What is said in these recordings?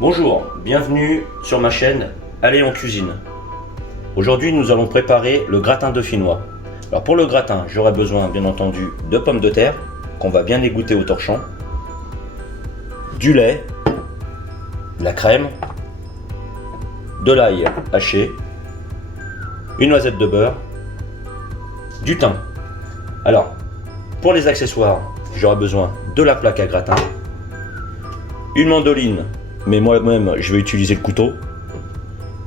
Bonjour, bienvenue sur ma chaîne Allez on cuisine. Aujourd'hui nous allons préparer le gratin dauphinois. Alors pour le gratin, j'aurai besoin bien entendu de pommes de terre qu'on va bien égoutter au torchon, du lait, de la crème, de l'ail haché, une noisette de beurre, du thym. Alors pour les accessoires, j'aurai besoin de la plaque à gratin, une mandoline, mais moi-même je vais utiliser le couteau,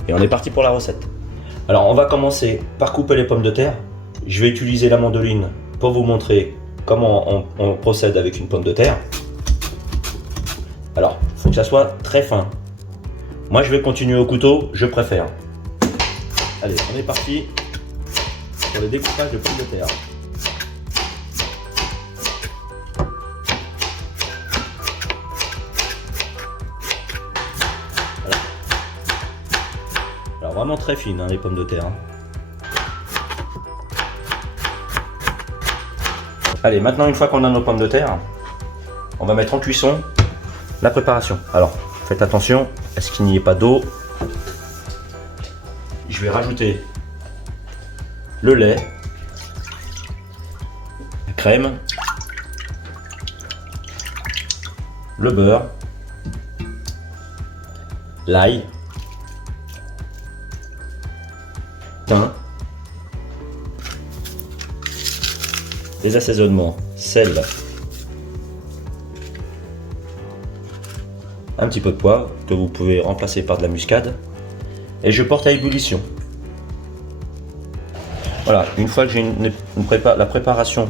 et on est parti pour la recette. Alors on va commencer par couper les pommes de terre. Je vais utiliser la mandoline pour vous montrer comment on procède avec une pomme de terre. Alors il faut que ça soit très fin. Moi je vais continuer au couteau, je préfère. Allez, on est parti pour le découpage de pommes de terre. Alors vraiment très fines hein, les pommes de terre. Allez, maintenant une fois qu'on a nos pommes de terre, on va mettre en cuisson la préparation. Alors faites attention à ce qu'il n'y ait pas d'eau. Je vais rajouter le lait, la crème, le beurre, l'ail, thym, les assaisonnements, sel, un petit peu de poivre que vous pouvez remplacer par de la muscade, et je porte à ébullition. Voilà, une fois que j'ai la préparation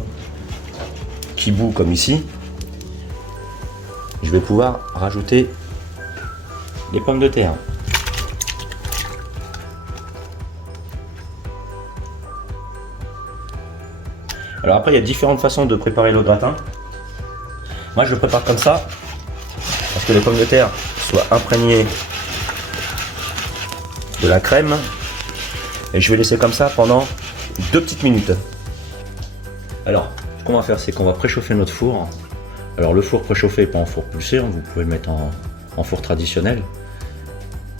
qui bout comme ici, je vais pouvoir rajouter les pommes de terre. Alors après il y a différentes façons de préparer le gratin. Moi je le prépare comme ça parce que les pommes de terre soient imprégnées de la crème, et je vais laisser comme ça pendant 2 petites minutes. Alors ce qu'on va faire, c'est qu'on va préchauffer notre four. Alors le four préchauffé, pas en four pulsé, vous pouvez le mettre en four traditionnel.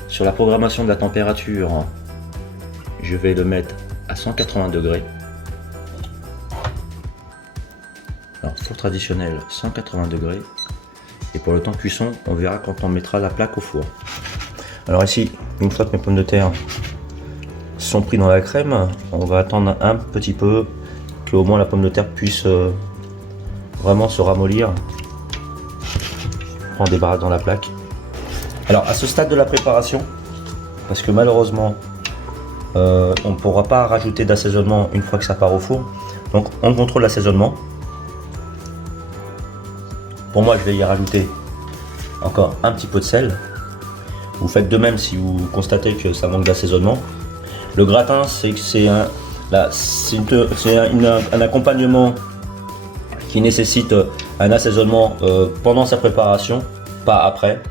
Sur la programmation de la température, je vais le mettre à 180 degrés. Alors four traditionnel 180 degrés, et pour le temps de cuisson on verra quand on mettra la plaque au four. Alors ici, une fois que mes pommes de terre sont prises dans la crème, on va attendre un petit peu que au moins la pomme de terre puisse vraiment se ramollir. On débarrasse dans la plaque. Alors à ce stade de la préparation, parce que malheureusement on ne pourra pas rajouter d'assaisonnement une fois que ça part au four, donc on contrôle l'assaisonnement. Pour moi, je vais y rajouter encore un petit peu de sel. Vous faites de même si vous constatez que ça manque d'assaisonnement. Le gratin, c'est un accompagnement qui nécessite un assaisonnement pendant sa préparation, pas après.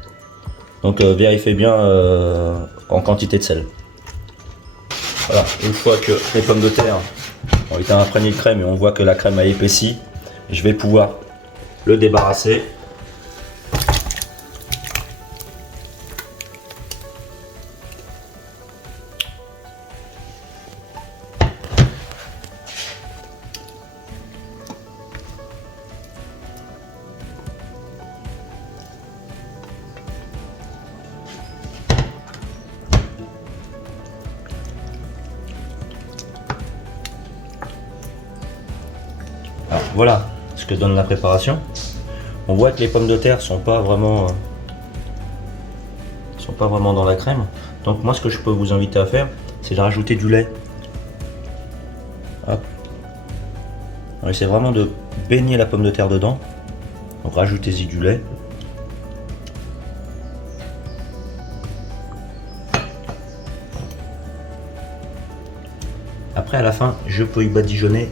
Donc vérifiez bien en quantité de sel. Voilà, une fois que les pommes de terre ont été imprégnées de crème et on voit que la crème a épaissi, je vais pouvoir le débarrasser. Alors voilà ce que donne la préparation. On voit que les pommes de terre sont pas vraiment dans la crème. Donc moi ce que je peux vous inviter à faire, c'est de rajouter du lait. Hop. On essaie vraiment de baigner la pomme de terre dedans. Donc rajoutez-y du lait. Après à la fin, je peux y badigeonner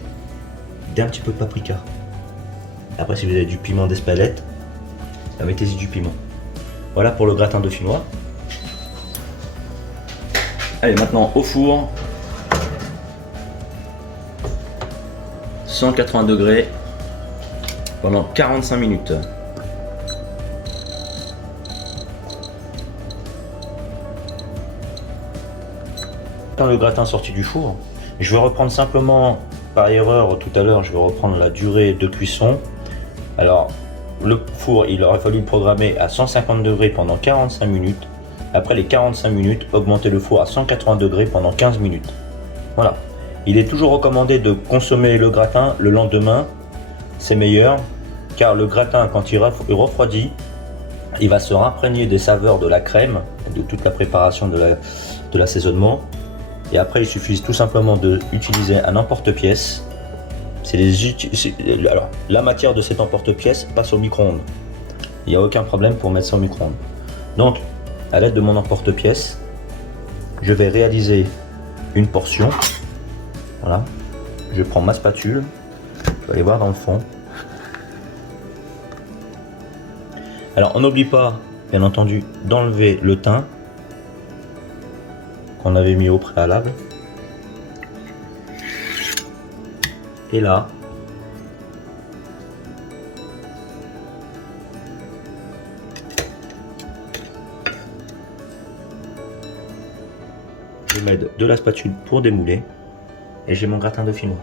d'un petit peu de paprika. Après si vous avez du piment d'Espelette, mettez-y du piment. Voilà pour le gratin dauphinois. Allez, maintenant au four. 180 degrés pendant 45 minutes. maintenant le gratin sorti du four. Je vais reprendre simplement par erreur tout à l'heure, je vais reprendre la durée de cuisson. Alors le four, il aurait fallu le programmer à 150 degrés pendant 45 minutes. Après les 45 minutes, augmenter le four à 180 degrés pendant 15 minutes. Voilà. Il est toujours recommandé de consommer le gratin le lendemain, c'est meilleur, car le gratin, quand il refroidit, il va se imprégner des saveurs de la crème, de toute la préparation de l'assaisonnement. Et après, il suffit tout simplement d'utiliser un emporte-pièce. Alors, la matière de cet emporte-pièce passe au micro-ondes. Il n'y a aucun problème pour mettre ça au micro-ondes. Donc, à l'aide de mon emporte-pièce, je vais réaliser une portion. Voilà. Je prends ma spatule. Je vais aller voir dans le fond. Alors, on n'oublie pas, bien entendu, d'enlever le thym qu'on avait mis au préalable. Et là, je mets de la spatule pour démouler et j'ai mon gratin dauphinois.